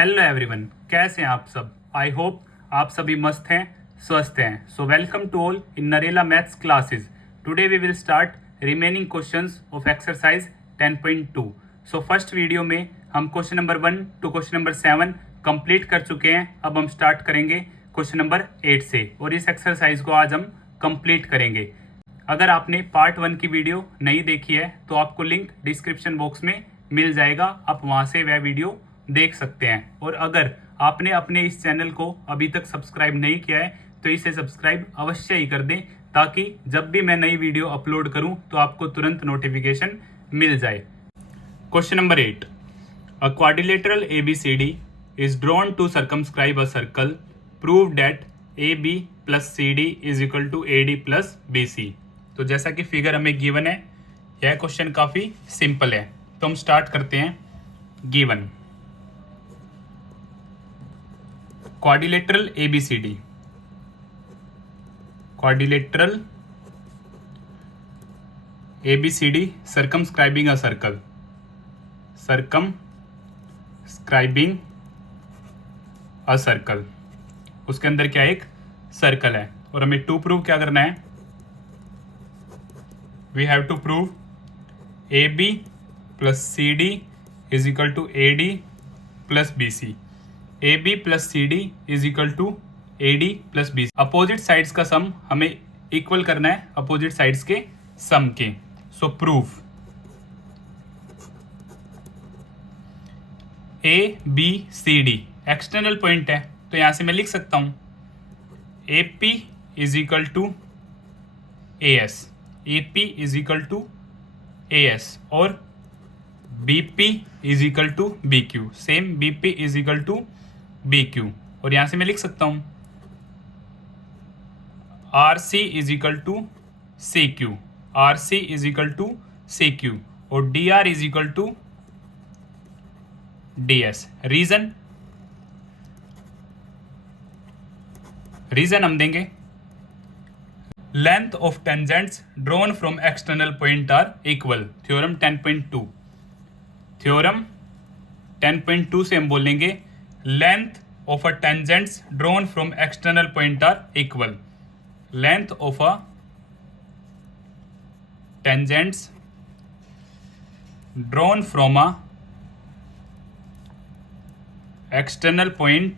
Hello everyone, कैसे हैं आप सब। आई होप आप सभी मस्त हैं, स्वस्थ हैं। So welcome to all in Narela maths classes. Today we will start remaining questions of exercise 10.2। So first video में हम question number 1 to question number 7 complete कर चुके हैं। अब हम स्टार्ट करेंगे क्वेश्चन नंबर 8 से और इस एक्सरसाइज को आज हम कंप्लीट करेंगे। अगर आपने पार्ट 1 की वीडियो नहीं देखी है तो आपको लिंक डिस्क्रिप्शन बॉक्स में मिल जाएगा, आप वहां से वह वीडियो देख सकते हैं। और अगर आपने अपने इस चैनल को अभी तक सब्सक्राइब नहीं किया है तो इसे सब्सक्राइब अवश्य ही कर दें, ताकि जब भी मैं नई वीडियो अपलोड करूं तो आपको तुरंत नोटिफिकेशन मिल जाए। Question number 8, a quadrilateral ABCD is drawn to circumscribe a circle, prove that AB plus CD is equal to AD plus BC। तो जैसा कि फिगर हमें गिवन है, यह क्वेश्चन काफी सिंपल है। तो हम स्टार्ट करते हैं। Given quadrilateral ABCD, quadrilateral ABCD circumscribing a circle, circumscribing a circle. उसके अंदर क्या एक सर्कल है और हमें टू प्रूव क्या करना है। We have to prove AB plus CD is equal to AD plus BC। AB plus CD is equal to AD plus BC। Opposite sides का सम हमें इक्वल करना है अपोजिट साइड्स के सम के। So proof ABCD external point है, तो यहां से मैं लिख सकता हूं AP is equal to AS, AP is equal to AS और BP is equal to BQ, same BP is equal to BQ। और यहां से मैं लिख सकता हूं RC is equal to CQ, RC is equal to CQ और DR is equal to DS। Reason हम देंगे length of tangents drawn from external point are equal. Theorem 10.2, theorem 10.2 से हम बोलेंगे length of a tangents drawn from external point are equal. Length of a tangents drawn from a external point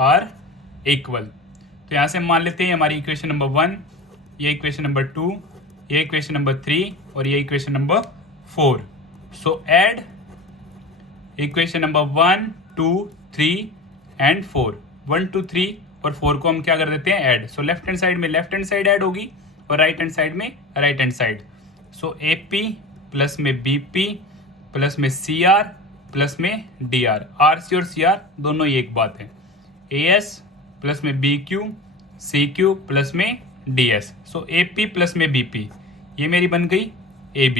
are equal. तो यहां से हम मान लेते हैं हमारी इक्वेशन नंबर 1, ये इक्वेशन नंबर 2, ये इक्वेशन नंबर 3 और ये equation number 4। So add equation number 1, 2, 3 and 4। 1, 2, 3 और 4 को हम क्या कर देते हैं add. So left hand side में लेफ्ट हैंड साइड ऐड होगी और राइट हैंड साइड में राइट हैंड साइड। सो AP प्लस में BP प्लस में CR प्लस में DR। RC और CR दोनों ही एक बात है। AS प्लस में BQ, CQ प्लस में DS। सो AP प्लस में BP, ये मेरी बन गई AB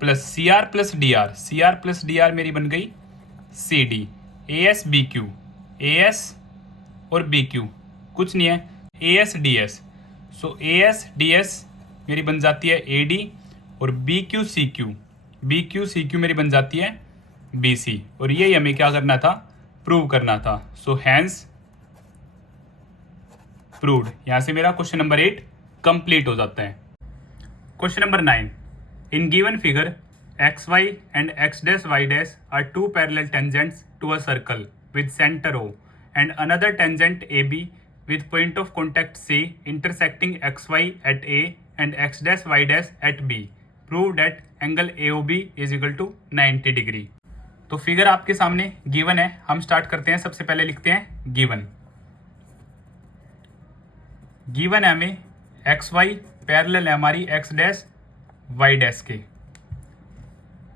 plus CR plus DR, CR plus DR मेरी बन गई CD। AS BQ, AS और BQ कुछ नहीं है, AS DS। सो AS DS मेरी बन जाती है AD और BQ CQ, BQ CQ मेरी बन जाती है BC। और यही हमें क्या करना था, प्रूव करना था। So hence proved. यहां से मेरा क्वेश्चन नंबर 8 कंप्लीट हो जाता है। Question number 9, in given figure XY and X' are two parallel tangents to a circle with center O and another tangent AB with point of contact C intersecting XY at A and X', at B. Prove that angle AOB is equal to 90 degree. तो figure आपके सामने given है। हम start करते हैं, सबसे पहले लिखते हैं गिवन है हमें XY पैरेलल है हमारी X', के।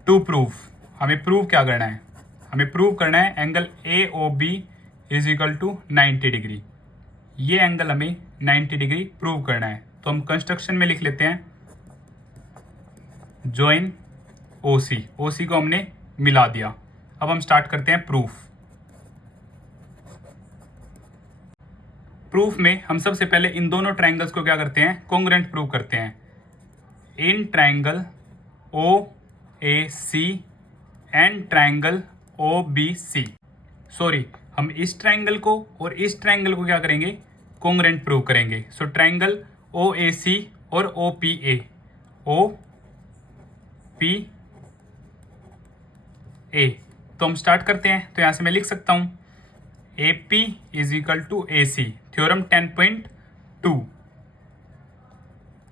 टू प्रूफ, हमें प्रूव क्या करना है, हमें प्रूव करना है angle AOB is equal to 90 degree. ये एंगल हमें 90 डिग्री प्रूव करना है। तो हम कंस्ट्रक्शन में लिख लेते हैं जॉइन OC को हमने मिला दिया। अब हम स्टार्ट करते हैं प्रूफ में हम सबसे पहले इन दोनों ट्रायंगल्स को क्या करते हैं, कॉन्ग्रुएंट प्रूव करते हैं। In triangle OAC and triangle O B C. Sorry, हम इस ट्रायंगल को और इस ट्रायंगल को क्या करेंगे, कोंग्रेंट प्रूव करेंगे। सो ट्रायंगल ओ ए सी और ओ पी ए, ओ पी ए। तो हम स्टार्ट करते हैं। तो यहाँ से मैं लिख सकता हूँ A P is equal to A C, theorem 10.2।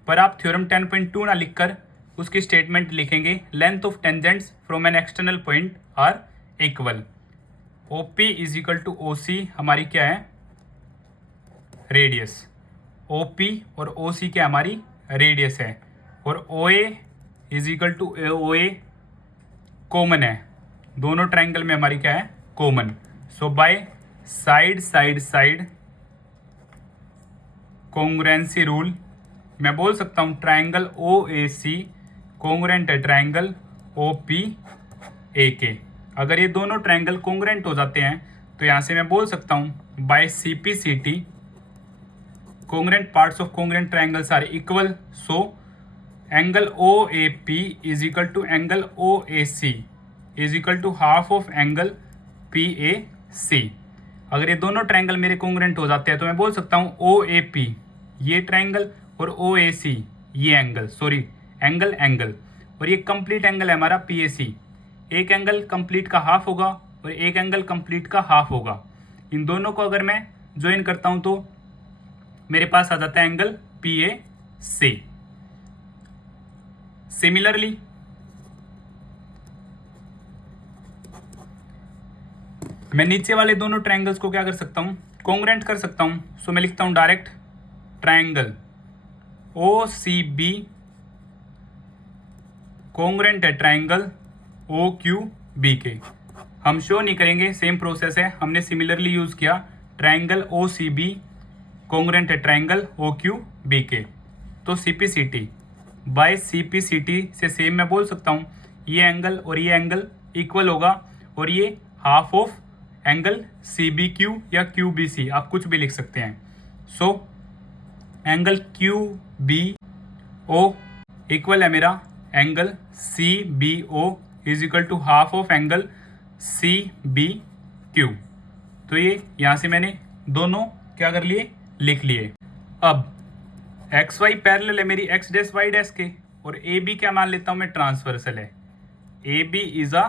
पर आप थ्योरम 10.2 ना लिखकर उसकी स्टेटमेंट लिखेंगे, length of tangents from an external point are equal. O P is equal to O C हमारी क्या है, रेडियस। ओ पी और ओ सी क्या हमारी रेडियस है। और O A is equal to O A common है, दोनों ट्रायंगल में हमारी क्या है, कॉमन। So by side side side congruency rule मैं बोल सकता हूँ triangle O A C congruent है ट्रायंगल ओ पी ए के। अगर ये दोनों ट्रायंगल कॉन्ग्रुएंट हो जाते हैं तो यहाँ से मैं बोल सकता हूँ by C P C T congruent parts of congruent triangles are equal. So angle O A P is equal to angle O A C is equal to half of angle P A C. अगर ये दोनों triangle मेरे congruent हो जाते हैं तो मैं बोल सकता हूँ ओ ए पी ये ट्रायंगल और ओ ए सी ये एंगल, सॉरी एंगल एंगल, और ये कंप्लीट एंगल है हमारा पी ए सी। एक एंगल कंप्लीट का हाफ होगा और एक एंगल कंप्लीट का हाफ होगा। इन दोनों को अगर मैं ज्वाइन करता हूँ तो मेरे पास आ जाता है angle P A C. Similarly मैं नीचे वाले दोनों ट्रायंगल्स को क्या कर सकता हूँ, कॉन्ग्रुएंट कर सकता हूँ। सो मैं लिखता हूँ direct triangle O C B congruent है ट्रायंगल ओ क्यू बी के। हम शो नहीं करेंगे, सेम प्रोसेस है, हमने सिमिलरली यूज किया triangle O C B congruent है ट्रायंगल ओ क्यू बी के। तो C P C T by C P C T से सेम मैं बोल सकता हूँ ये एंगल और ये एंगल इक्वल होगा और ये half of angle C B Q या क्यू बी सी, आप कुछ भी लिख सकते हैं। So angle Q B O equal है मेरा angle C B O is equal to half of angle C B Q. तो ये यहाँ से मैंने दोनों क्या कर लिए, लिख लिए। अब एक्स वाई पैरेलल है मेरी एक्स डैश वाई डैश के, और ए बी क्या मान लेता हूँ मैं, ट्रांसवर्सल है। A B is a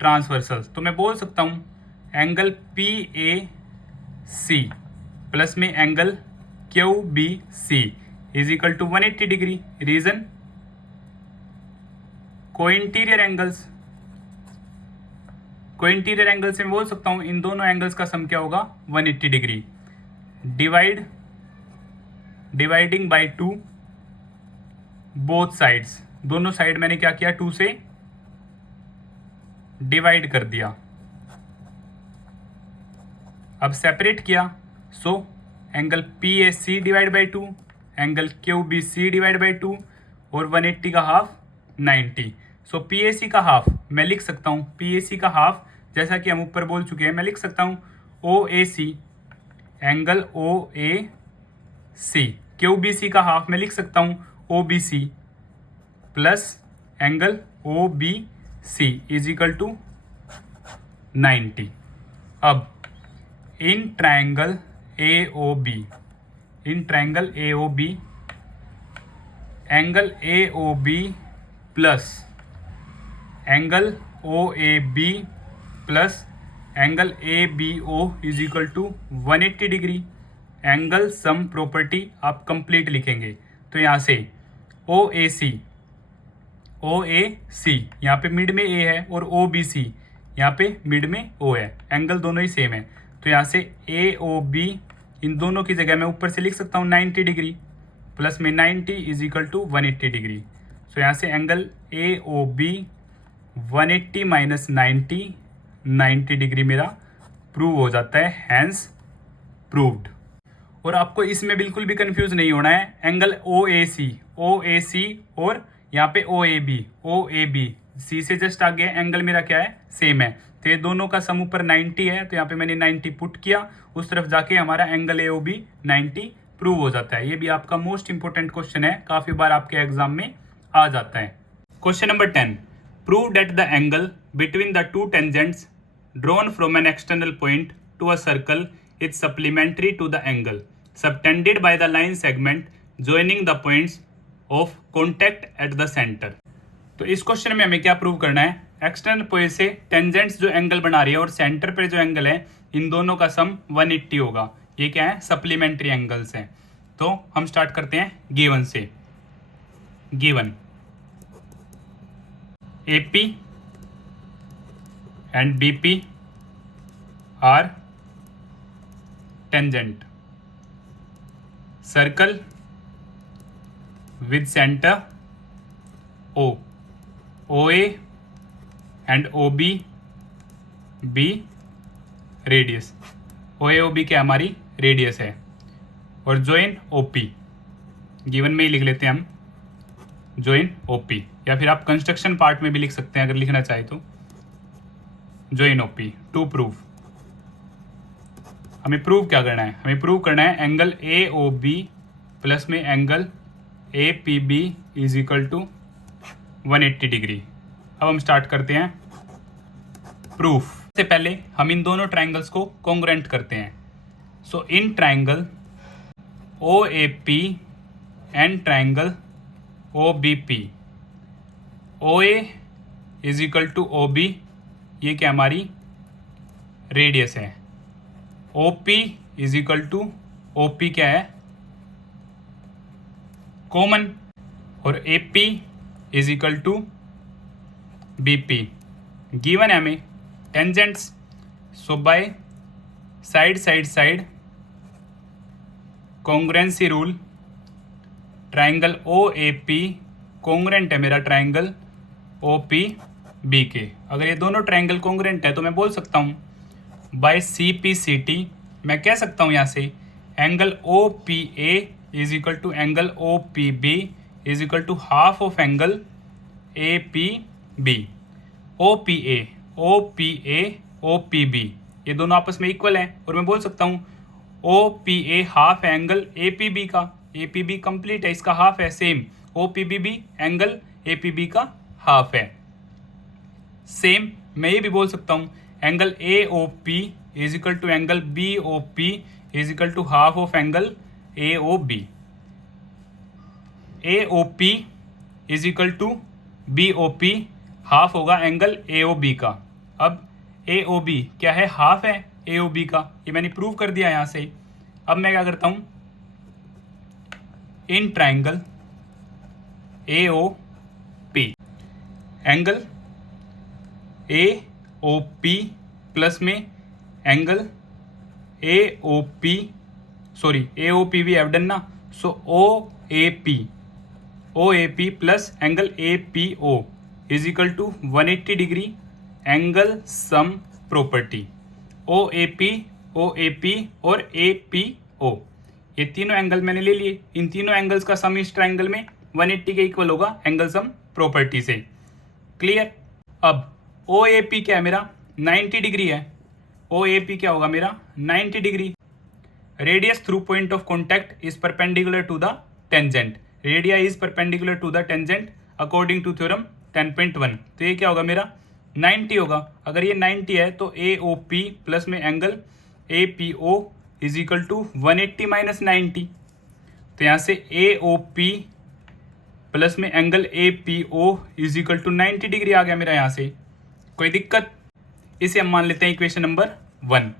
transversal, तो मैं बोल सकता हूँ angle P A C plus में angle Q B C is equal to 180 degree. Reason cointerior angles, cointerior angle से मैं बोल सकता हूँ इन दोनों एंगल्स का सम क्या होगा, 180 degree. Dividing by 2 both sides, दोनों साइड मैंने क्या किया, 2 से डिवाइड कर दिया। अब सेपरेट किया, so angle P A C divide by 2, angle Q B C divide by 2, और 180 का हाफ 90। सो पी ए सी का हाफ मैं लिख सकता हूँ, पी ए सी का हाफ जैसा कि हम ऊपर बोल चुके हैं, मैं लिख सकता हूँ O A C angle O A C. Q B C का हाफ मैं लिख सकता हूँ O B C plus angle O B C is equal to 90। अब in triangle A O B, in triangle A O B angle A O B plus angle O A B plus angle A B O is equal to 180 degree. Angle sum property आप complete लिखेंगे। तो यहाँ से ओ A सी यहाँ पे mid में ए है और ओ बी सी यहाँ पे मिड में ओ है, एंगल दोनों ही सेम है। तो यहाँ से ए ओ बी इन दोनों की जगह मैं ऊपर से लिख सकता हूँ 90 डिग्री प्लस में 90 is equal to 180 degree. So यहाँ से angle A O B 180 minus 90 degree मेरा प्रूव हो जाता है, हैंस प्रूव्ड। और आपको इसमें बिल्कुल भी कंफ्यूज नहीं होना है। एंगल ओ ए सी और यहाँ पे ओ ए बी सी से जस्ट आगे एंगल मेरा क्या है, सेम है। तो ये दोनों का सम ऊपर 90 है, तो यहाँ पे मैंने 90 पुट किया, उस तरफ जाके हमारा angle A O B 90 prove हो जाता है। ये भी आपका मोस्ट इंपॉर्टेंट क्वेश्चन है, काफ़ी बार आपके एग्जाम में आ जाता है। Question number 10, prove that the angle between the two tangents drawn from an external point to a circle is supplementary to the angle subtended by the line segment joining the points of contact at the centre. तो इस question में हमें क्या prove करना है, external point से tangents जो angle बना रही है और सेंटर पे जो एंगल है, इन दोनों का सम 180 होगा। ये क्या है, सप्लीमेंट्री एंगल्स हैं। तो हम स्टार्ट करते हैं गिवन से। Given AP and BP are tangent, circle with center O, OA and OB B radius, OA OB क्या हमारी रेडियस है, और ज्वाइन OP गिवन में ही लिख लेते हैं हम, ज्वाइन OP, या फिर आप कंस्ट्रक्शन पार्ट में भी लिख सकते हैं अगर लिखना चाहे तो, ज्वाइन OP टू प्रूव। हमें प्रूव क्या करना है, हमें प्रूव करना है एंगल AOB प्लस में angle APB is equal to 180 degree. अब हम स्टार्ट करते हैं प्रूफ। से पहले हम इन दोनों ट्राइंगल्स को कॉन्ग्रुएंट करते हैं। So in triangle OAP and triangle OBP, OA is equal to OB, ये क्या हमारी रेडियस है, OP is equal to OP क्या है, कॉमन, और AP is equal to BP। Given है हमें tangents, so by side side side congruency rule triangle OAP congruent है मेरा ट्राइंगल OPB के। अगर ये दोनों ट्राइंगल कॉन्ग्रुएंट है तो मैं बोल सकता हूँ बाय CPCT, मैं कह सकता हूँ यहाँ से angle OPA is equal to angle OPB is equal to half of angle APB। OPA OPA OPB ये दोनों आपस में इक्वल हैं, और मैं बोल सकता हूँ OPA हाफ एंगल APB का, APB कंप्लीट है, इसका हाफ है, सेम OPB भी एंगल APB का हाफ है। सेम मैं ये भी बोल सकता हूँ angle AOP is equal to angle BOP is equal to half of angle AOB। AOP is equal to BOP half होगा एंगल AOB का। अब AOB क्या है, हाफ है AOB का, ये मैंने प्रूव कर दिया यहाँ से। अब मैं क्या करता हूँ, in triangle AOP angle AOP plus में एंगल AOP भी एवडन ना, so OAP plus angle APO is equal to 180 degree angle sum property. OAP और APO ये तीनों एंगल मैंने ले लिए, इन तीनों एंगल्स का सम इस ट्राइंगल में 180 के इक्वल होगा एंगल सम प्रॉपर्टी से। क्लियर। अब OAP क्या है मेरा, 90 डिग्री है, OAP क्या होगा मेरा 90 degree. Radius through point of contact is perpendicular to the tangent, radii is perpendicular to the tangent according to theorem 10.1। तो ये क्या होगा मेरा 90 होगा। अगर ये 90 है तो AOP प्लस में angle APO is equal to 180 minus 90। तो यहाँ से AOP प्लस में angle APO is equal to 90 degree आ गया मेरा यहाँ से। कोई दिक्कत, इसे हम मान लेते हैं इक्वेशन नंबर 1।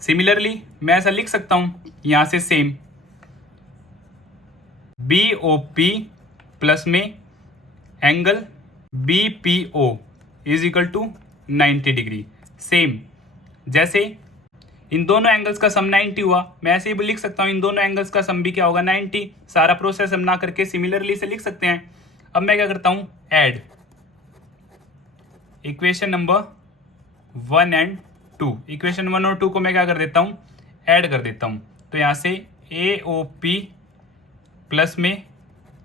सिमिलरली मैं ऐसा लिख सकता हूं यहां से सेम BOP प्लस में angle BPO is equal to 90 degree. Same जैसे इन दोनों एंगल्स का सम 90 हुआ, मैं ऐसे ही लिख सकता हूं इन दोनों एंगल्स का सम भी क्या होगा 90। सारा प्रोसेस हम ना करके सिमिलरली से लिख सकते हैं। अब मैं क्या करता हूं, add equation number 1 and 2, equation 1 और 2 को मैं क्या कर देता हूँ, ऐड कर देता हूँ। तो यहाँ से AOP प्लस में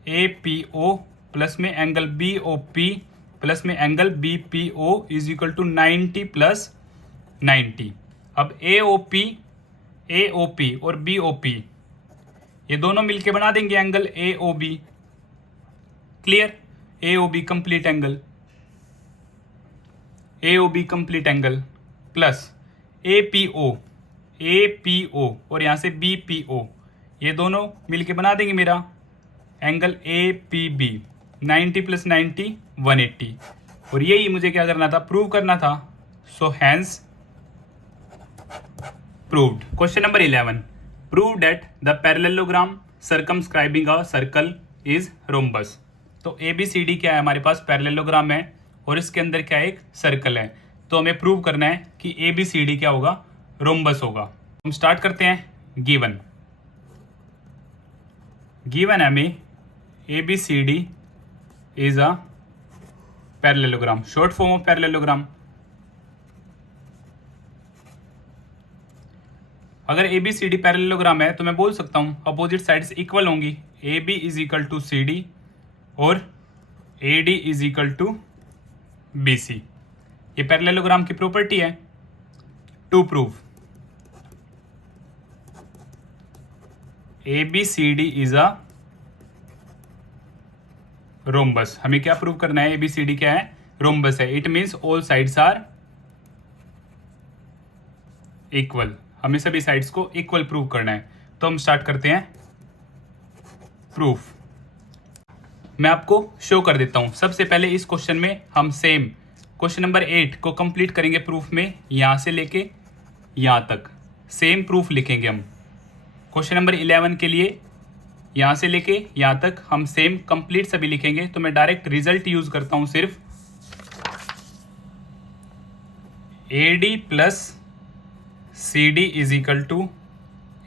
APO प्लस में एंगल BOP प्लस में angle BPO is equal to 90 plus 90। अब AOP और BOP ये दोनों मिलके बना देंगे angle AOB। Clear? AOB complete angle, AOB complete angle plus APO और यहाँ से BPO, ये दोनों मिलके बना देंगे मेरा एंगल APB। 90 प्लस 90 180, और यही मुझे क्या करना था, प्रूव करना था। So hence proved. Question number 11, prove that the parallelogram circumscribing a circle is rhombus. तो ABCD क्या है, हमारे पास पैरेललोग्राम है और इसके अंदर क्या है, एक सर्कल है। तो हमें प्रूव करना है कि ABCD क्या होगा, रोम्बस होगा। हम स्टार्ट करते हैं। गिवन है हमें ABCD is a parallelogram, short form of parallelogram. अगर ABCD पैरेललोग्राम है तो मैं बोल सकता हूं अपोजिट साइड्स इक्वल होंगी। AB is equal to CD और AD is equal to BC। ये पैरेललोग्राम की प्रॉपर्टी है। To prove ABCD is a rhombus, हमें क्या प्रूव करना है, ABCD क्या है, रोम्बस है। It means all sides are equal, हमें सभी साइड्स को इक्वल प्रूव करना है। तो हम स्टार्ट करते हैं प्रूफ। मैं आपको शो कर देता हूं। सबसे पहले इस क्वेश्चन में हम सेम क्वेश्चन नंबर 8 को कंप्लीट करेंगे प्रूफ में, यहां से लेके यहां तक सेम प्रूफ लिखेंगे हम। क्वेश्चन नंबर 11 के लिए यहां से लेके यहां तक हम सेम कंप्लीट सभी लिखेंगे। तो मैं डायरेक्ट रिजल्ट यूज करता हूं सिर्फ। AD plus CD is equal to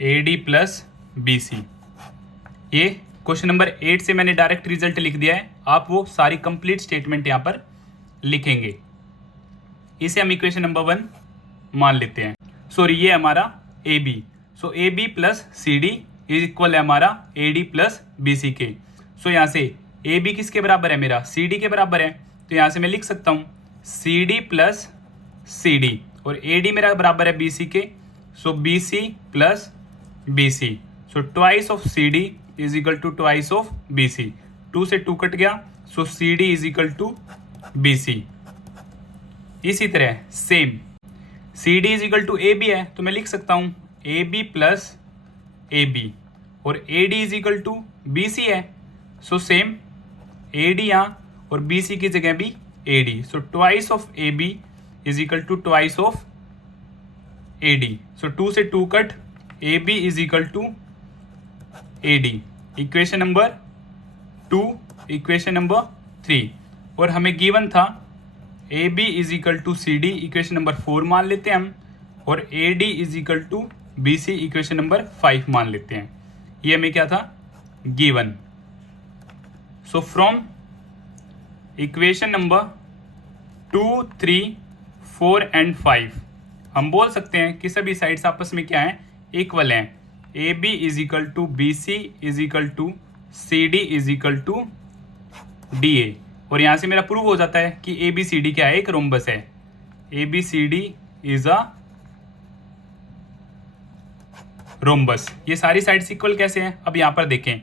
AD plus BC। ये क्वेश्चन नंबर 8 से मैंने डायरेक्ट रिजल्ट लिख दिया है। आप वो सारी कंप्लीट स्टेटमेंट यहां पर लिखेंगे। इसे हम इक्वेशन नंबर 1 मान लेते हैं। सॉरी, ये हमारा AB। So AB plus CD is equal है हमारा AD प्लस BC के। सो यहां से AB किसके बराबर है, मेरा CD के बराबर है। तो यहां से मैं लिख सकता हूं CD प्लस CD और AD मेरा बराबर है BC के। So BC plus BC, so twice of CD is equal to twice of BC। 2 से 2 कट गया, so CD is equal to BC। इसी तरह same CD is equal to AB है, तो मैं लिख सकता हूं AB प्लस AB और AD is equal to BC है। सो सेम AD यहाँ और BC की जगह भी AD, so twice of AB is equal to twice of AD। So 2 से 2 cut, AB is equal to AD। Equation number 2, equation number 3। और हमें given था AB is equal to CD, equation number 4 मान लेते हैं हम, और AD is equal to BC, equation number 5 मान लेते हैं। ये हमें क्या था, given. So from equation number 2, 3, 4 and 5 हम बोल सकते हैं कि सभी साइड्स आपस में क्या है, इक्वल हैं। AB is equal to BC is equal to CD is equal to DA। और यहां से मेरा प्रूव हो जाता है कि ABCD क्या है, एक रोम्बस है। ABCD is a rhombus. ये सारी साइड्स इक्वल कैसे हैं, अब यहां पर देखें।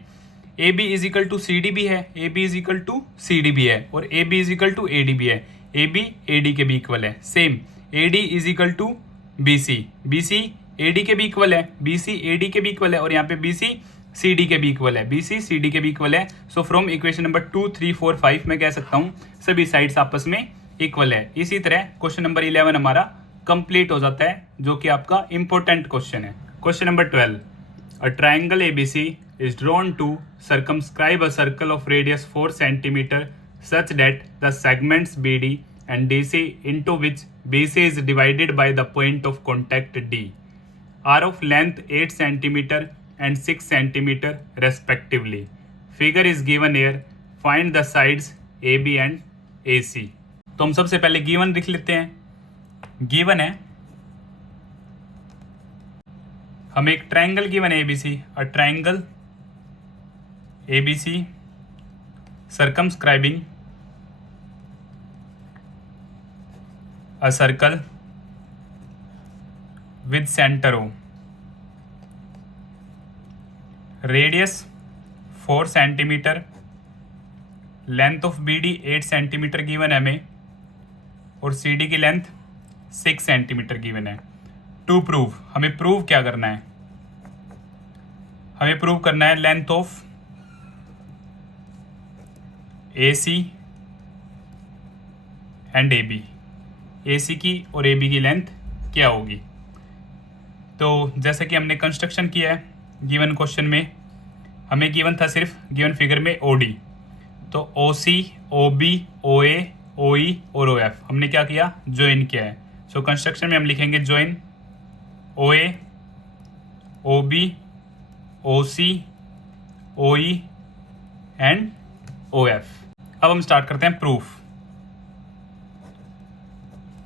AB is equal to CD भी है, AB is equal to CD भी है, और AB is equal to AD भी है। AB AD के भी इक्वल है। Same AD is equal to BC, BC AD के भी इक्वल है, BC AD के भी इक्वल है, और यहाँ पे BC CD के भी इक्वल है, BC CD के भी इक्वल है। सो फ्रॉम इक्वेशन नंबर 2, 3, 4, 5 मैं कह सकता हूँ सभी साइड्स आपस में इक्वल है। इसी तरह क्वेश्चन नंबर 11 हमारा कंप्लीट हो जाता है, जो कि आपका इंपॉर्टेंट क्वेश्चन है। Question number 12, a triangle ABC is drawn to circumscribe a circle of radius 4 cm such that the segments BD and DC into which BC is divided by the point of contact D are of length 8 cm and 6 cm respectively. Figure is given here. Find the sides AB and AC. तो हम सबसे पहले given लिख लेते हैं। Given है हमें एक ट्राइंगल गिवन है ABC, a triangle ABC circumscribing a circle with center O, radius 4 cm length of B D 8 centimetre given है हमें और सी डी की लेंथ 6 सेंटीमीटर गिवन है। टू प्रूव, हमें प्रूव क्या करना है? हमें प्रूव करना है length of A C and A B, A C की और ए बी की लेंथ क्या होगी। तो जैसे कि हमने कंस्ट्रक्शन किया है गिवन क्वेश्चन में, हमें गिवन था सिर्फ गिवन फिगर में ओ डी, तो ओ C, O B, O A, ओ ई और ओ एफ हमने क्या किया? ज्वाइन किया है। सो कंस्ट्रक्शन में हम लिखेंगे join O A, O B, O C, O E and O F. अब हम स्टार्ट करते हैं प्रूफ।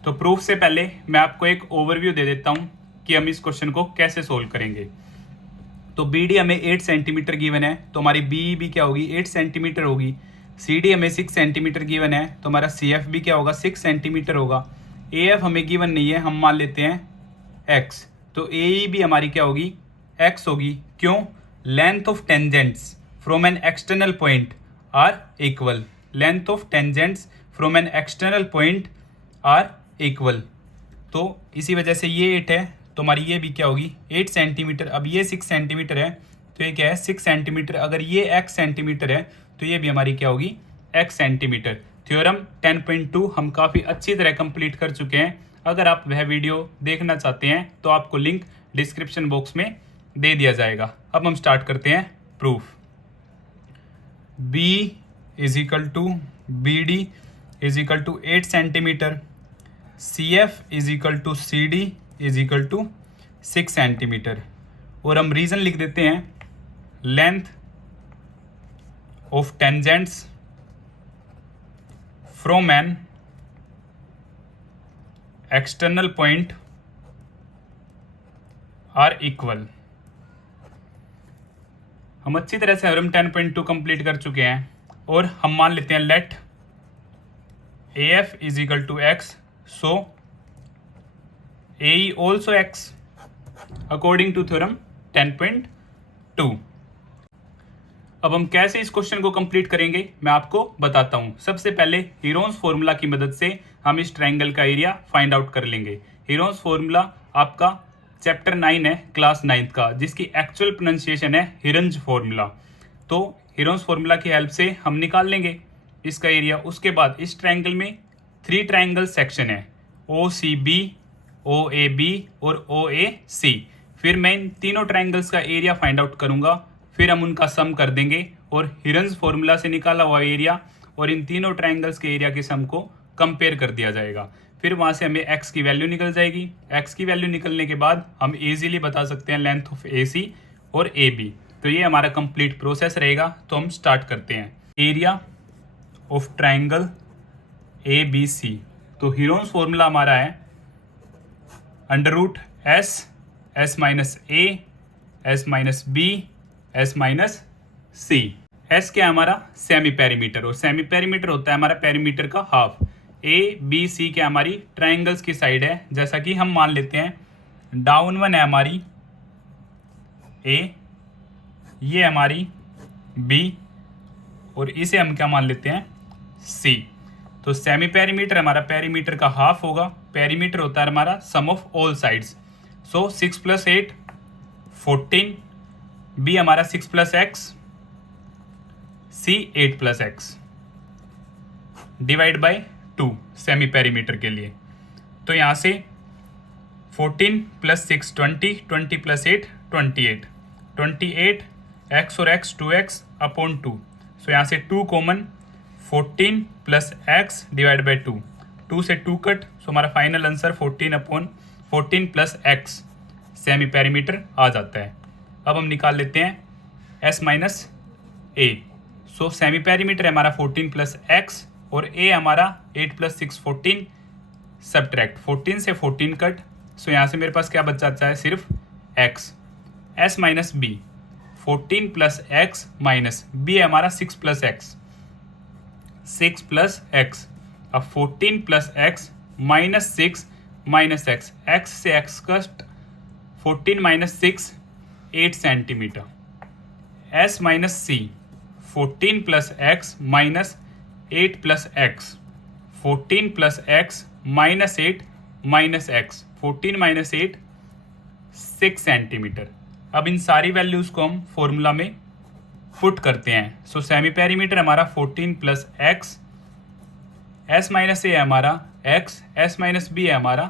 तो प्रूफ से पहले मैं आपको एक ओवरव्यू दे देता हूं कि हम इस क्वेश्चन को कैसे सोल्व करेंगे। तो बी डी हमें 8 सेंटीमीटर गिवन है, तो हमारी बी भी क्या होगी? 8 सेंटीमीटर होगी। सी डी हमें 6 सेंटीमीटर गिवन है, तो हमारा सी एफ भी क्या होगा? 6 सेंटीमीटर होगा। ए एफ हमें गिवन नहीं है, हम मान लेते हैं एक्स, तो ए ई भी हमारी क्या होगी? एक्स होगी। क्यों? Length of tangents from an external point are equal, length of tangents from an external point are equal. तो इसी वजह से ये 8 है, तो हमारी ये भी क्या होगी? 8 सेंटीमीटर। अब ये 6 सेंटीमीटर है, तो ये क्या है? 6 सेंटीमीटर। अगर ये x सेंटीमीटर है तो ये भी हमारी क्या होगी? x centimetre. थ्योरम 10.2 हम काफ़ी अच्छी तरह कंप्लीट कर चुके हैं। अगर आप वह वीडियो देखना चाहते हैं तो आपको लिंक डिस्क्रिप्शन बॉक्स में दे दिया जाएगा। अब हम स्टार्ट करते हैं proof. b is equal to B D is equal to 8 centimetre, C F is equal to C D is equal to 6 centimetre. और हम रीजन लिख देते हैं length of tangents from an external point are equal. हम अच्छी तरह से theorem 10.2 complete कर चुके हैं और हम मान लेते हैं let A F is equal to x, so A E also x according to theorem 10.2। अब हम कैसे इस क्वेश्चन को कंप्लीट करेंगे मैं आपको बताता हूं। सबसे पहले हीरोन्स फॉर्मूला की मदद से हम इस ट्रायंगल का एरिया फाइंड आउट कर लेंगे। हीरोन्स फॉर्मूला आपका चैप्टर 9 है क्लास 9th का, जिसकी एक्चुअल प्रोनाउंसिएशन है हिरंज फॉर्मूला। तो हीरोन्स फॉर्मूला की हेल्प से हम निकाल लेंगे इसका एरिया। उसके बाद इस ट्रायंगल में 3 ट्रायंगल सेक्शन है, ओ C B, O A B और ओ ए सी। फिर मैं इन तीनों ट्रायंगल्स का एरिया फाइंड आउट करूंगा, फिर हम उनका सम कर देंगे और हिरंज फॉर्मूला से निकाला हुआ एरिया और इन तीनों ट्रायंगल्स के एरिया के सम को कंपेयर कर दिया जाएगा। फिर वहाँ से हमें x की वैल्यू निकल जाएगी। x की वैल्यू निकलने के बाद हम इजीली बता सकते हैं लेंथ ऑफ ए सी और ए बी। तो ये हमारा कंप्लीट प्रोसेस रहेगा। तो हम स्टार्ट करते हैं। Area of triangle A B C, तो हीरोन्स फॉर्मूला हमारा है under root S, S minus A, S minus B, S minus C. S क्या है? हमारा सेमी पेरीमीटर, और सेमी पेरीमीटर होता है हमारा पेरीमीटर का हाफ। ए बी सी क्या हमारी ट्रायंगल्स की साइड है, जैसा कि हम मान लेते हैं डाउन वन है हमारी ए, ये हमारी बी और इसे हम क्या मान लेते हैं? सी। तो सेमी पेरीमीटर हमारा पेरीमीटर का हाफ होगा। पेरीमीटर होता है हमारा sum of all sides. So 6 + 8 14, B हमारा 6 + x, C 8 + x divide by 2 semi perimeter के लिए। तो यहाँ से 14 + 6 20, 20 + 8 28, 28 x और x 2x अपॉन 2। सो यहाँ से 2 कॉमन, 14 + x डिवाइड बाय 2, 2 से 2 कट। सो हमारा final answer 14 + x semi perimeter आ जाता है। अब हम निकाल लेते हैं s minus A. So semi perimeter है हमारा 14 + x और a हमारा 8 + 6 14, सब्ट्रैक्ट 14 से 14 कट। सो यहाँ से मेरे पास क्या बच जाता है? सिर्फ x। s minus B, 14 + x minus b है हमारा 6 + x, 6 + x। अब 14 + x minus 6 minus x, x से x cut, 14 - 6 8 centimetre. s minus C, 14 + x minus 8 plus x, 14 plus x minus 8 minus x, 14 minus 8 6 centimetre. अब इन सारी values को हम formula में पुट करते हैं। सो सेमी पेरीमीटर हमारा 14 प्लस एक्स, एस माइनस ए है हमारा एक्स, एस माइनस बी है हमारा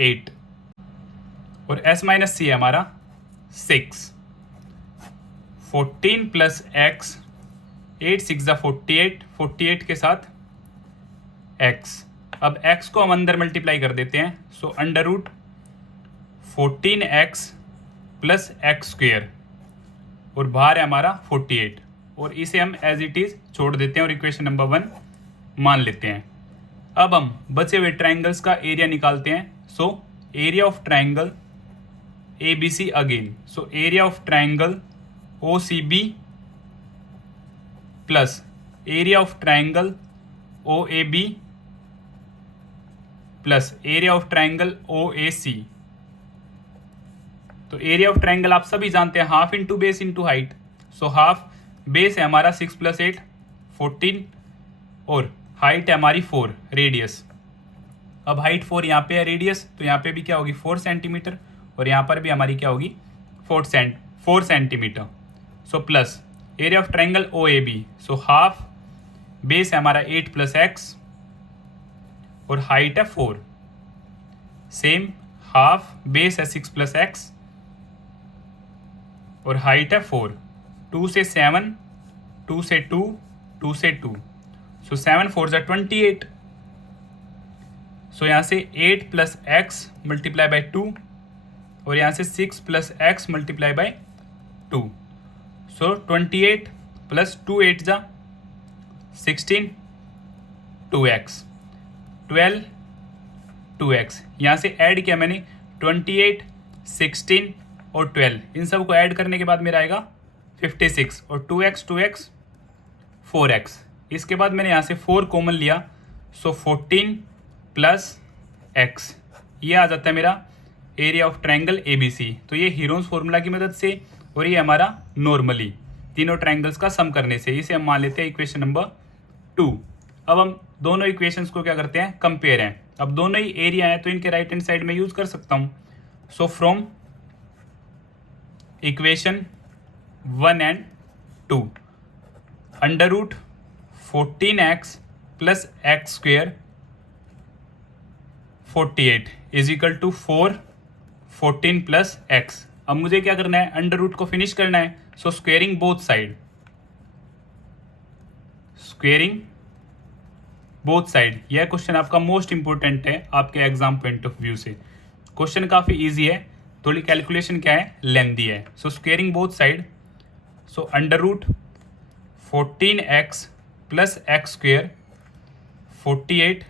8 और एस माइनस सी है हमारा 6। 14 प्लस एक्स, 8 6 ज़ा 48, 48 के साथ एक्स। अब एक्स को हम अंदर मल्टीप्लाई कर देते हैं। So under root 14x plus x square और बाहर है हमारा 48 और इसे हम एज इट इज़ छोड़ देते हैं और इक्वेशन नंबर 1 मान लेते हैं। अब हम बचे हुए ट्राइंगल्स का एरिया निकालते हैं। So area of triangle A B C again, so area of triangle O C B plus area of triangle O A B plus area of triangle O A C. तो area of triangle आप सभी जानते हैं, half into base into height. So half base है हमारा 6 plus 8 14 और height है हमारी 4 रेडियस। अब हाइट 4 यहाँ पे है, रेडियस तो यहाँ पे भी क्या होगी 4 सेंटीमीटर और यहाँ पर भी हमारी क्या होगी 4 सेंटीमीटर। So plus area of triangle O A B, so half base है हमारा 8 प्लस एक्स और हाइट है 4, सेम हाफ बेस है 6 प्लस एक्स और हाइट है 4। 2 से 7, 2 से 2, 2 से 2, सो 7 4 ज़ा 28। सो यहाँ से 8 प्लस एक्स मल्टीप्लाई बाई 2 और यहाँ से 6 plus x multiply by 2। So 28 plus 2 8 ज़ा 16, 2x 12 2x। यहाँ से ऐड किया मैंने 28 16 और 12, इन सब को ऐड करने के बाद मेरा आएगा 56 और 2x 4x। इसके बाद मैंने यहाँ से 4 कॉमन लिया, सो 14 प्लस x, ये आ जाता है मेरा area of triangle A B C. तो ये हीरोन्स फॉर्मूला की मदद से और ये हमारा नॉर्मली तीनों ट्राइंगल्स का सम करने से, इसे हम मान लेते हैं इक्वेशन नंबर 2। अब हम दोनों इक्वेशंस को क्या करते हैं कंपेयर हैं। अब दोनों ही एरिया है तो इनके राइट हैंड साइड में यूज कर सकता हूँ। So from equation 1 and 2 under root 14x plus x square 48 is equal to 4 14 plus x. अब मुझे क्या करना है, अंडर रूट को फिनिश करना है। So squaring both side, squaring both side. यह क्वेश्चन आपका मोस्ट इंपॉर्टेंट है आपके एग्जाम पॉइंट ऑफ व्यू से। क्वेश्चन काफ़ी इजी है, थोड़ी कैलकुलेशन क्या है लेंदी है। So squaring both side, so under root 14x plus x square 48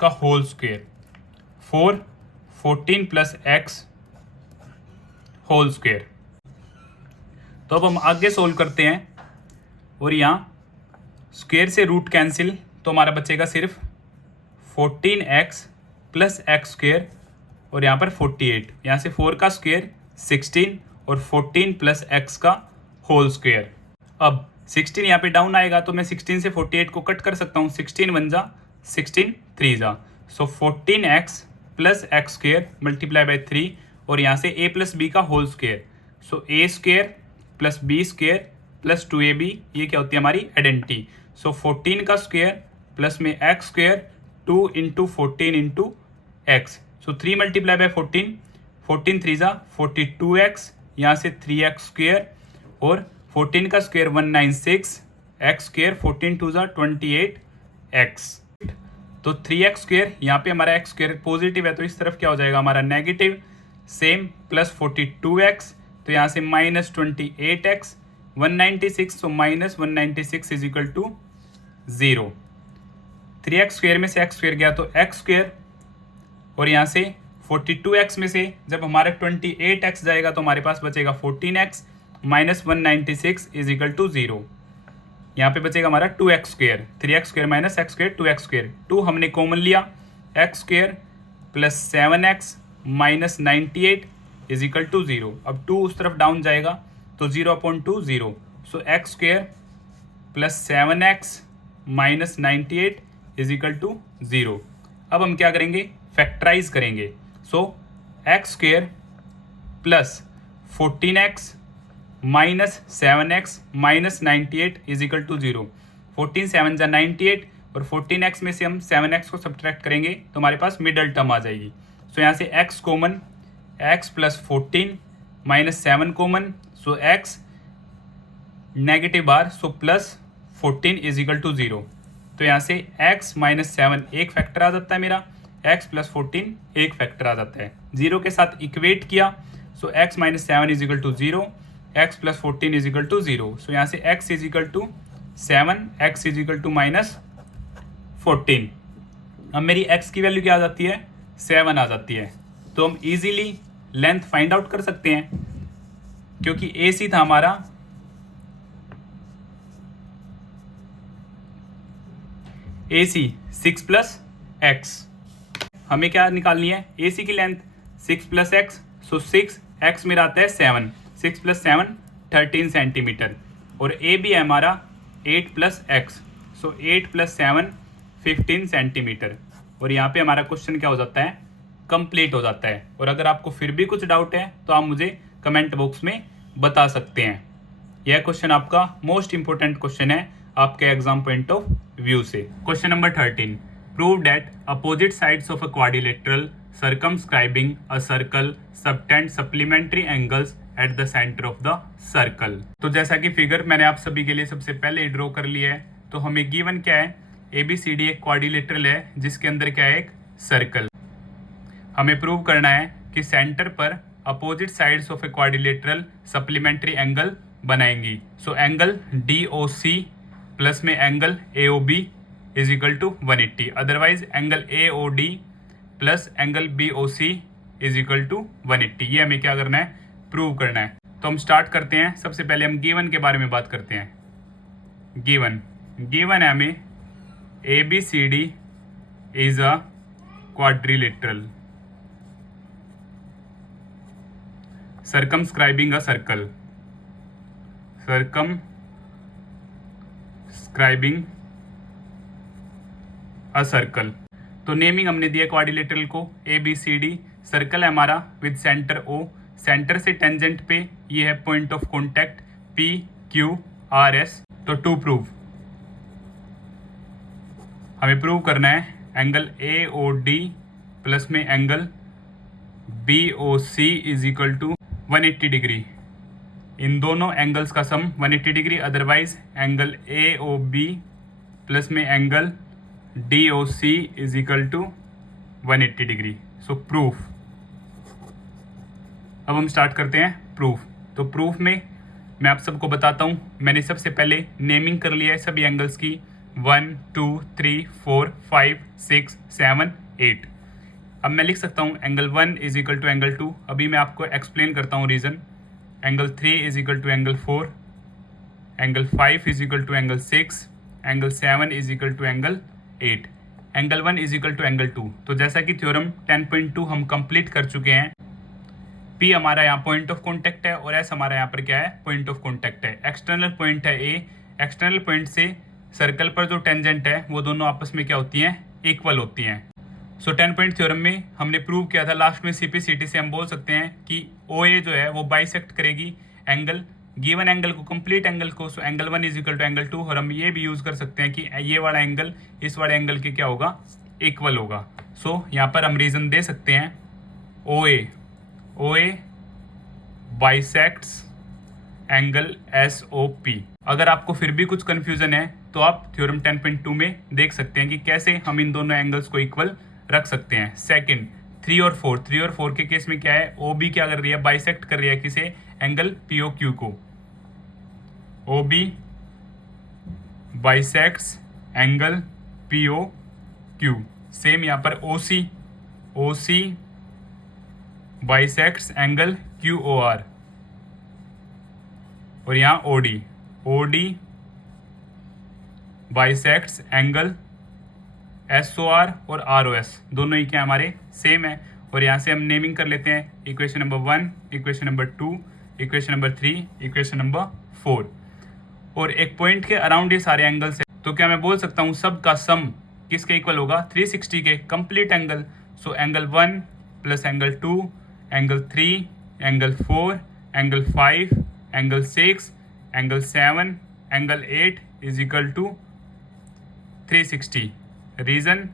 का whole square 4 14 plus x whole square. तो अब हम आगे सोल्व करते हैं और यहाँ स्क्वेयर से रूट कैंसिल, तो हमारा बचेगा सिर्फ 14x प्लस एक्स स्क्वेयर और यहाँ पर 48, यहाँ से 4 का स्क्वेयर 16 और 14 प्लस एक्स का होल स्क्वेयर। अब 16 यहाँ पे डाउन आएगा तो मैं 16 से 48 को कट कर सकता हूँ, 16 1 जा 16 3 जा। So 14x plus x square multiply by 3 और यहाँ से a प्लस बी का whole square. So a square plus B square plus 2ab, ये क्या होती है हमारी आइडेंटिटी। सो 14 का स्क्वेयर प्लस में x square 2 into 14 into x. So 3 multiply by 14, 14 3 जा 42x, यहाँ से 3x स्क्वेयर और 14 का स्क्वेयर 196, एक्स स्क्वेयर 14 2 जा 28x। तो 3x स्क्वेयर, यहाँ पे हमारा एक्स स्क्वेयर पॉजिटिव है तो इस तरफ क्या हो जाएगा हमारा नेगेटिव, सेम प्लस 42x, तो यहाँ से माइनस 28x 196, तो minus 196 is equal to 0। 3x square में से x स्क्वेयर गया तो x स्क्वेयर और यहाँ से 42x में से जब हमारा 28x जाएगा तो हमारे पास बचेगा 14x minus 196 is equal to 0। यहाँ पे बचेगा हमारा 2x square, 3x square minus x square 2x square, 2 हमने कॉमन लिया, x square plus 7x minus 98 is equal to 0। अब 2 उस तरफ डाउन जाएगा तो 0/2 0। So x square plus 7x minus 98 is equal to 0। अब हम क्या करेंगे, फैक्टराइज करेंगे। So x square plus 14x minus 7x minus 98 is equal to 0। 14 7 जा 98 और 14x में से हम 7x को सब्ट्रैक्ट करेंगे तो हमारे पास मिडल टर्म आ जाएगी। सो यहाँ से x common, x plus 14 minus 7 common, so x negative बार, so plus 14 is equal to 0। तो यहाँ से x माइनस 7 एक फैक्टर आ जाता है मेरा, x प्लस 14 एक फैक्टर आ जाता है। 0 के साथ इक्वेट किया, so x minus 7 is equal to 0, x plus 14 is equal to 0। So यहाँ से x is equal to 7, x is equal to minus 14। अब मेरी x की वैल्यू क्या आ जाती है, 7 आ जाती है। तो हम इजीली लेंथ फाइंड आउट कर सकते हैं, क्योंकि AC था हमारा AC 6 प्लस x। हमें क्या निकालनी है, AC की लेंथ 6 प्लस x, सो 6x मेरा आता है 7, 6 प्लस 7 13 सेंटीमीटर, और AB है हमारा 8 प्लस x, सो 8 प्लस 7 15 सेंटीमीटर। और यहाँ पे हमारा क्वेश्चन क्या हो जाता है, कंप्लीट हो जाता है। और अगर आपको फिर भी कुछ डाउट है तो आप मुझे कमेंट बॉक्स में बता सकते हैं। यह क्वेश्चन आपका मोस्ट इंपॉर्टेंट क्वेश्चन है आपके एग्जाम पॉइंट ऑफ व्यू से। Question number 13, prove that opposite sides of a quadrilateral circumscribing a circle subtend supplementary angles eight the centre of the circle. तो जैसा कि फिगर मैंने आप सभी के लिए सबसे पहले ड्रॉ कर लिया है, तो हमें गिवन क्या है, ABCD एक क्वाड्रिलेटरल है जिसके अंदर क्या है, एक सर्कल। हमें प्रूव करना है कि सेंटर पर opposite sides of a quadrilateral supplementary angle बनाएंगी। सो एंगल DOC प्लस में angle AOB is equal to 180, otherwise angle AOD plus angle BOC is equal to 180। ये हमें क्या करना है, प्रूव करना है। तो हम स्टार्ट करते हैं। सबसे पहले हम गिवन के बारे में बात करते हैं। गिवन है हमें ABCD is a quadrilateral circumscribing a circle, तो नेमिंग हमने दिया क्वाड्रिलेटरल को ABCD। सर्कल है हमारा विद सेंटर O, सेंटर से टेंजेंट पे ये है पॉइंट ऑफ कॉन्टैक्ट PQRS। तो टू प्रूव हमें प्रूव करना है एंगल AOD प्लस में angle BOC is equal to 180 degree. इन दोनों एंगल्स का sum 180 degree, otherwise angle AOB plus में angle DOC is equal to 180 degree. So proof. अब हम स्टार्ट करते हैं प्रूफ। तो प्रूफ में मैं आप सबको बताता हूँ, मैंने सबसे पहले नेमिंग कर लिया है सभी एंगल्स की, 1 2 3 4 5 6 7 8। अब मैं लिख सकता हूँ angle 1 is equal to angle 2। अभी मैं आपको एक्सप्लेन करता हूँ reason. Angle 3 is equal to angle 4, angle 5 is equal to angle 6, angle 7 is equal to angle 8, angle 1 is equal to angle 2। तो जैसा कि थ्योरम 10.2 हम कंप्लीट कर चुके हैं। P हमारा यहाँ पॉइंट ऑफ कॉन्टैक्ट है और S हमारा यहाँ पर क्या है, पॉइंट ऑफ कॉन्टैक्ट है। एक्सटर्नल पॉइंट है A, एक्सटर्नल पॉइंट से सर्कल पर जो टेंजेंट है वो दोनों आपस में क्या होती हैं, इक्वल होती हैं। सो 10 पॉइंट थ्योरम में हमने प्रूव किया था, लास्ट में CPCT से हम बोल सकते हैं कि OA जो है वो बाइसेक्ट करेगी एंगल, गिवन एंगल को, कंप्लीट एंगल को। So angle 1 is equal to angle 2, और हम ये भी यूज़ कर सकते हैं कि ये वाला एंगल इस वाले एंगल के क्या होगा, इक्वल होगा। सो यहाँ पर हम रीज़न दे सकते हैं OA बाइसेक्ट्स एंगल SOP। अगर आपको फिर भी कुछ कन्फ्यूज़न है तो आप थ्योरम 10.2 में देख सकते हैं कि कैसे हम इन दोनों एंगल्स को इक्वल रख सकते हैं। सेकंड, 3 और 4 के केस में क्या है, OB क्या कर रही है, बाइसेक्ट कर रही है किसे, एंगल POQ को। OB bisects angle POQ। Same यहाँ पर OC बाइसेक्ट्स एंगल QOR, और यहाँ OD बाइसेक्ट्स एंगल SOR और ROS, दोनों ही क्या हमारे सेम है। और यहाँ से हम नेमिंग कर लेते हैं equation number 1, equation number 2, equation number 3, equation number 4। और एक पॉइंट के अराउंड ये सारे एंगल्स हैं, तो तो क्या मैं बोल सकता हूँ सब का सम किसके इक्वल होगा 360 के complete angle. So angle 1 plus angle 2 angle 3 angle 4 angle 5 angle 6 angle 7 angle 8 is equal to 360। Reason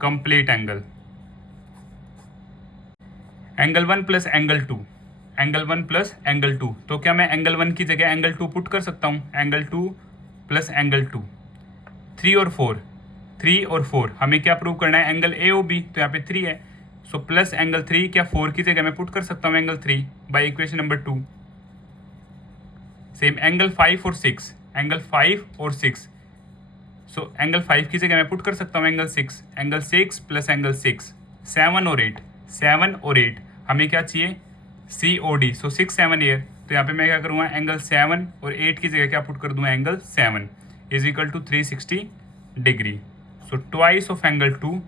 complete angle. Angle 1 plus angle 2, angle 1 plus angle 2, तो क्या मैं एंगल 1 की जगह एंगल 2 पुट कर सकता हूँ। एंगल 2 प्लस एंगल 2, 3 और 4, 3 और 4 हमें क्या प्रूव करना है, एंगल ए ओ बी, तो यहाँ पे 3 है। सो प्लस एंगल 3 क्या 4 की जगह मैं पुट कर सकता हूँ angle 3 by equation number 2। Same angle 5 और 6, एंगल 5 और 6, सो एंगल 5 की जगह मैं पुट कर सकता हूँ एंगल 6, एंगल 6 प्लस एंगल 6, 7 और 8, 7 और 8 हमें क्या चाहिए सी ओ डी। सो 6 7 एयर, तो यहाँ पे मैं क्या करूँगा एंगल 7 और 8 की जगह क्या पुट कर दूंगा angle 7 is equal to 360 degree. So twice of angle 2,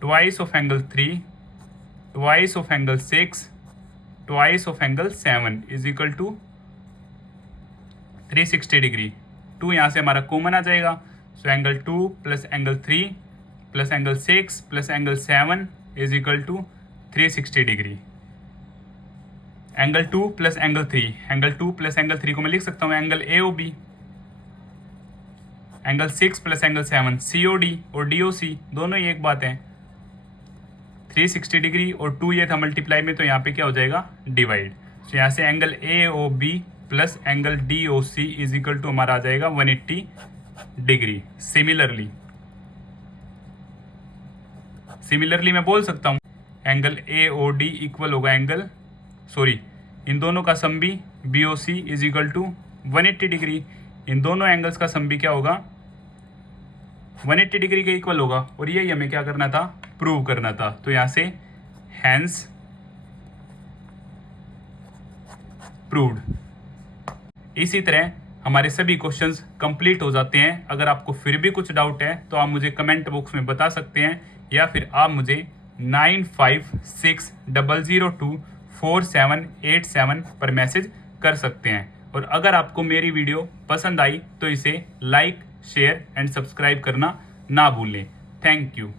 twice of angle 3, twice of angle 6, twice of angle 7 is equal to 360 degree. 2 यहाँ से हमारा कॉमन आ जाएगा। So angle 2 plus angle 3 plus angle 6 plus angle 7 is equal to 360 degree. Angle 2 plus angle 3, angle 2 plus angle 3 को मैं लिख सकता हूँ angle A O B. Angle 6 plus angle 7 C O D और डी ओ सी, दोनों ही एक बात है। 360 डिग्री और 2 ये था मल्टीप्लाई में, तो यहाँ पे क्या हो जाएगा डिवाइड। तो यहाँ से angle A O B plus angle D O C is equal to हमारा आ जाएगा 180 डिग्री। सिमिलरली मैं बोल सकता हूँ angle A O D equal होगा एंगल, सॉरी इन दोनों का सम भी B O C is equal to 180 degree. इन दोनों एंगल्स का सम भी क्या होगा 180 डिग्री के इक्वल होगा, और यही हमें क्या करना था प्रूव करना था। तो यहाँ से हैंस प्रूव्ड। इसी तरह हमारे सभी क्वेश्चंस कंप्लीट हो जाते हैं। अगर आपको फिर भी कुछ डाउट है तो आप मुझे कमेंट बॉक्स में बता सकते हैं, या फिर आप मुझे 9560024787 पर मैसेज कर सकते हैं। और अगर आपको मेरी वीडियो पसंद आई तो इसे लाइक शेयर एंड सब्सक्राइब करना ना भूलें। Thank you.